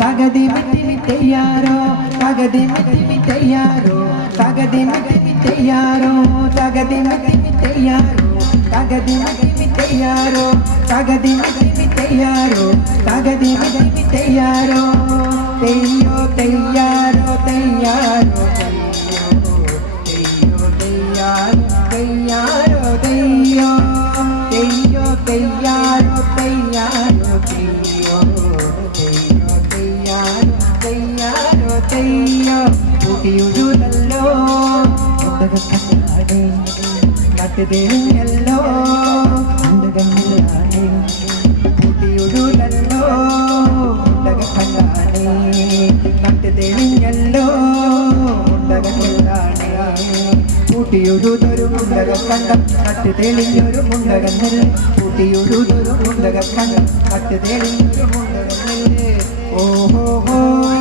തകതി മറ്റിമിത്തയ്യാരോ തകതി മറ്റിമിത്തയ്യാരോ തകതി മറ്റിമിത്തയ്യാരോ തകതി മറ്റിമിത്തയ്യാരോ തകതി മറ്റിമിത്തയ്യാരോ തകതി മറ്റിമിത്തയ്യാരോ തകതി മറ്റിമിത്തയ്യാരോ തെയ്യോ തെയ്യാരോ? തെയ്യാരോ? തെയ്യോ തെയ്യാരോ? തെയ്യാരോ? തെയ്യോ? തെയ്യോ തെയ്യാരോ? തെയ്യാരോ? കയ്യോ പുതിയൊഴുതല്ലോ പുതകത്തിലാണ് കാട്ടുതേഞ്ഞല്ലോ പുതകത്തിലാണ് പുതിയൊഴുതല്ലോ പുതകത്തല്ലാണേ കാട്ടുതേഞ്ഞല്ലോ കൂട്ടിയൊഴുതൊരു മുണ്ടകം കണ്ടം കട്ട് തെളിഞ്ഞൊരു മുണ്ടകം നെല്ല് കൂട്ടിയൊഴുതൊരു മുണ്ടകം ഹോ.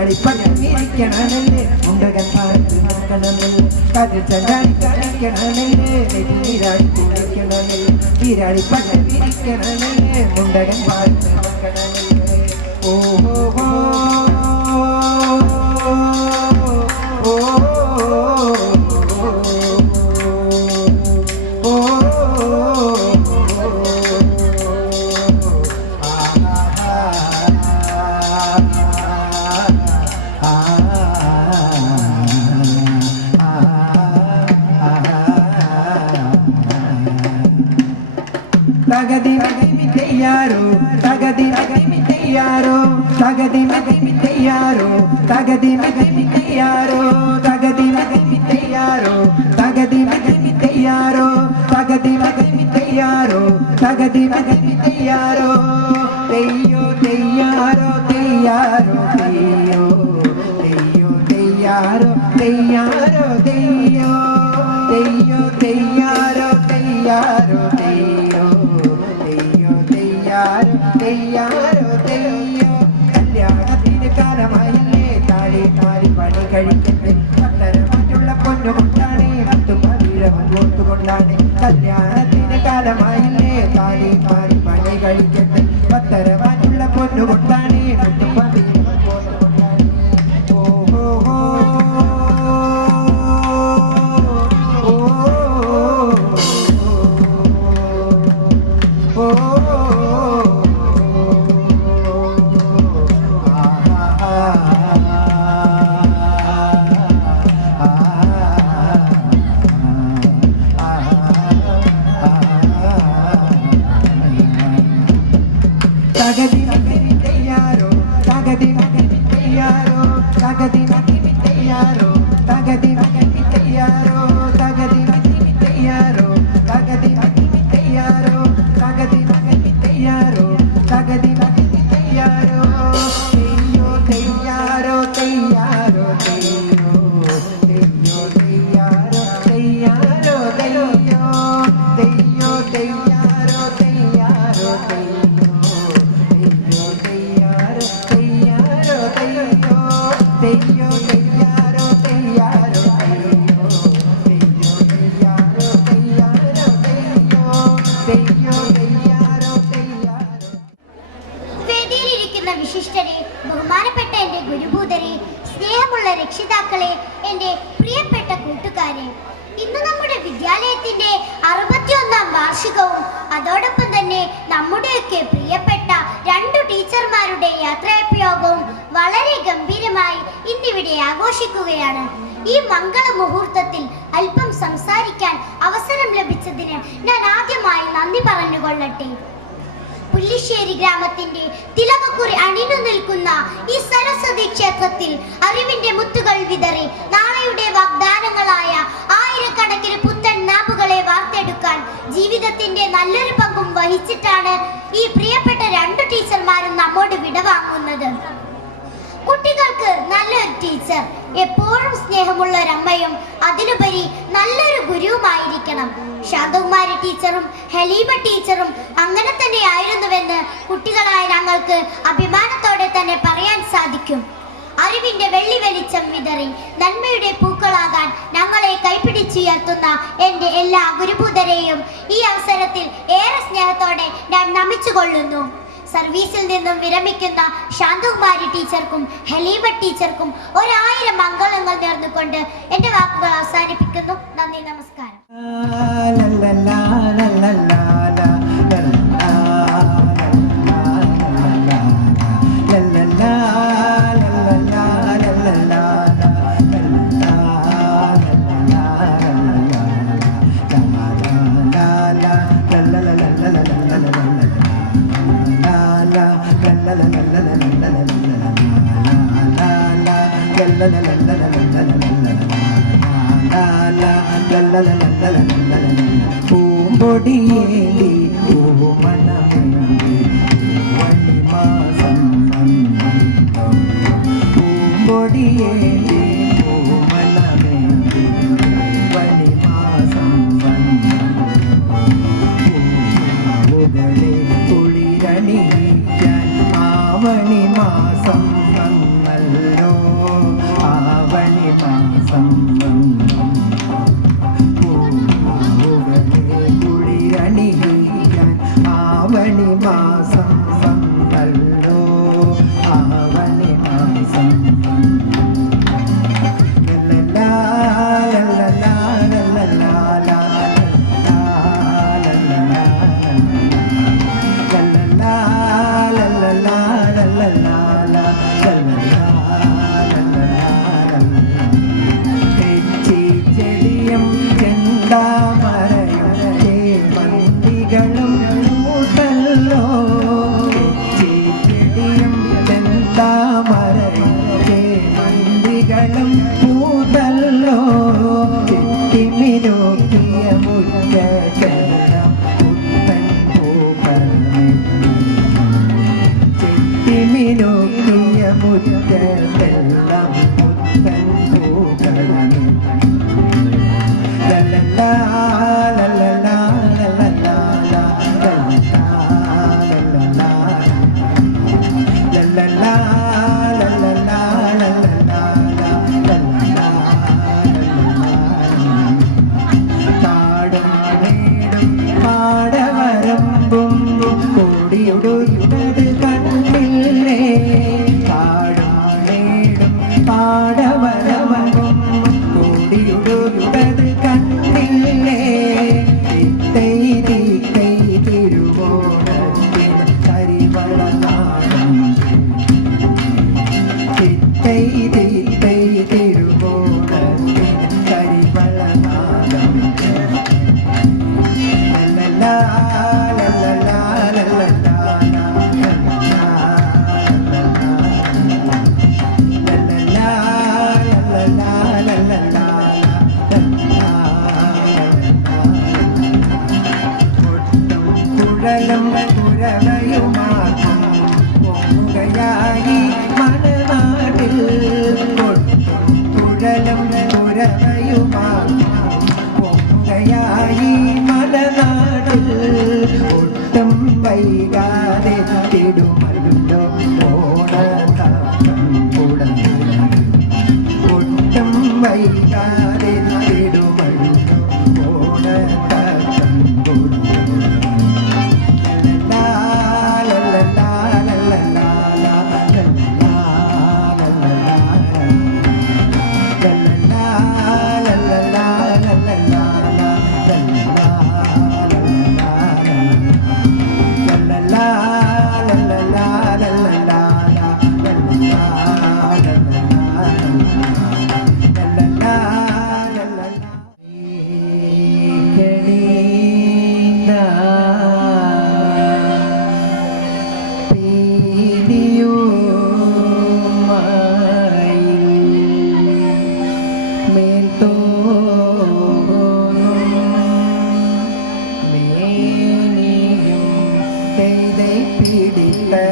അടിപ്പണിക്കണമല്ലേ ഉണ്ടകൻ പാടത്ത് നോക്കണമല്ലേ കരുത്തടിക്കണമല്ലേ നെല്ലിരാടി കുളിക്കണമല്ലേ കീരാടിപ്പണിക്കണമല്ലേ ഉണ്ടകൻ പാടത്ത് നോക്കണമല്ലേ ഓ తగదిమితయ్యారు తగదిమితయ్యారు తగదిమితయ్యారు తగదిమితయ్యారు తగదిమితయ్యారు తగదిమితయ్యారు తగదిమితయ్యారు తగదిమితయ్యారు తెయ్యో తెయ్యారో తెయ్యారో తెయ్యో తెయ్యో తెయ్యారో తెయ్యారో తెయ్యో తెయ్యో తెయ్యారో తెయ్యారో తెయ్యో கையார் கையார் രാജ്യത്തിന്റെ അറുപത്തിയൊന്നാം വാർഷികവും അതോടൊപ്പം തന്നെ നമ്മുടെയൊക്കെ പ്രിയപ്പെട്ട രണ്ടു ടീച്ചർമാരുടെ യാത്രാപ്യോഗവും വളരെ ഗംഭീരമായി ഇന്നിവിടെ ആഘോഷിക്കുകയാണ്. ഈ മംഗള മുഹൂർത്തത്തിൽ അല്പം സംസാരിക്കാൻ അവസരം ലഭിച്ചതിന് ഞാൻ ആദ്യമായി നന്ദി പറഞ്ഞുകൊള്ളട്ടെ. പുല്ലിശ്ശേരി ഗ്രാമത്തിന്റെ തിലകക്കുറി അണിഞ്ഞു നിൽക്കുന്ന ഈ സരസ്വതി ക്ഷേത്രത്തിൽ അറിവിന്റെ മുത്തുകൾ വിതറി നാളെയുടെ വാഗ്ദാനങ്ങളായ ആയിരക്കണക്കിന് പുത്തൻ നാമ്പുകളെ വാർത്തെടുക്കാൻ ജീവിതത്തിന്റെ നല്ലൊരു പങ്കും വഹിച്ചിട്ടാണ് ഈ പ്രിയപ്പെട്ട രണ്ടു ടീച്ചർമാരും നമ്മോട് വിടവാങ്ങുന്നത്. കുട്ടികൾക്ക് നല്ലൊരു ടീച്ചർ. എപ്പോഴും സ്നേഹമുള്ള ഒരമ്മയും അതിലുപരി നല്ലൊരു ഗുരുവുമായിരിക്കണം. ശാന്തകുമാരി ടീച്ചറും ഹലീമ ടീച്ചറും അങ്ങനെ തന്നെ ആയിരുന്നുവെന്ന് കുട്ടികളായ ഞങ്ങൾക്ക് അഭിമാനത്തോടെ തന്നെ പറയാൻ സാധിക്കും. അറിവിന്റെ വെള്ളി വെളിച്ചം വിതറി നന്മയുടെ പൂക്കളാകാൻ ഞങ്ങളെ കൈപിടിച്ചുയർത്തുന്ന എന്റെ എല്ലാ ഗുരുഭൂതരെയും ഈ അവസരത്തിൽ ഏറെ സ്നേഹത്തോടെ ഞാൻ നമിച്ചുകൊള്ളുന്നു. സർവീസിൽ നിന്നും വിരമിക്കുന്ന ശാന്തകുമാരി ടീച്ചർക്കും ഹലീബ ടീച്ചർക്കും ഒരായിരം മംഗളങ്ങൾ നേർന്നുകൊണ്ട് എന്റെ വാക്കുകൾ അവസാനിപ്പിക്കുന്നു. നന്ദി നമസ്കാരം. பூம்பொடியேந்தி பூமணமேந்தி பூவணி மாசம் பூம்பொடியே Amen.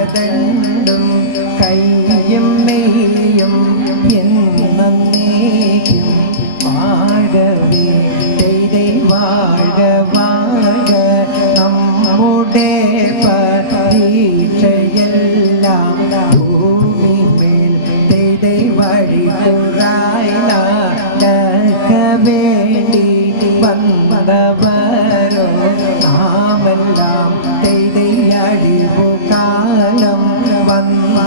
കരദണ്ടും കയ്യും മെയ്യും എന്നേക്കും വാഴവേ ദൈ വാഴ വാഴ നമ്മുടെ ദൈ വേണ്ടി വന്നവ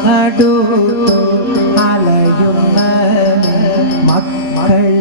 നടു അലയുന്ന മക്കളെ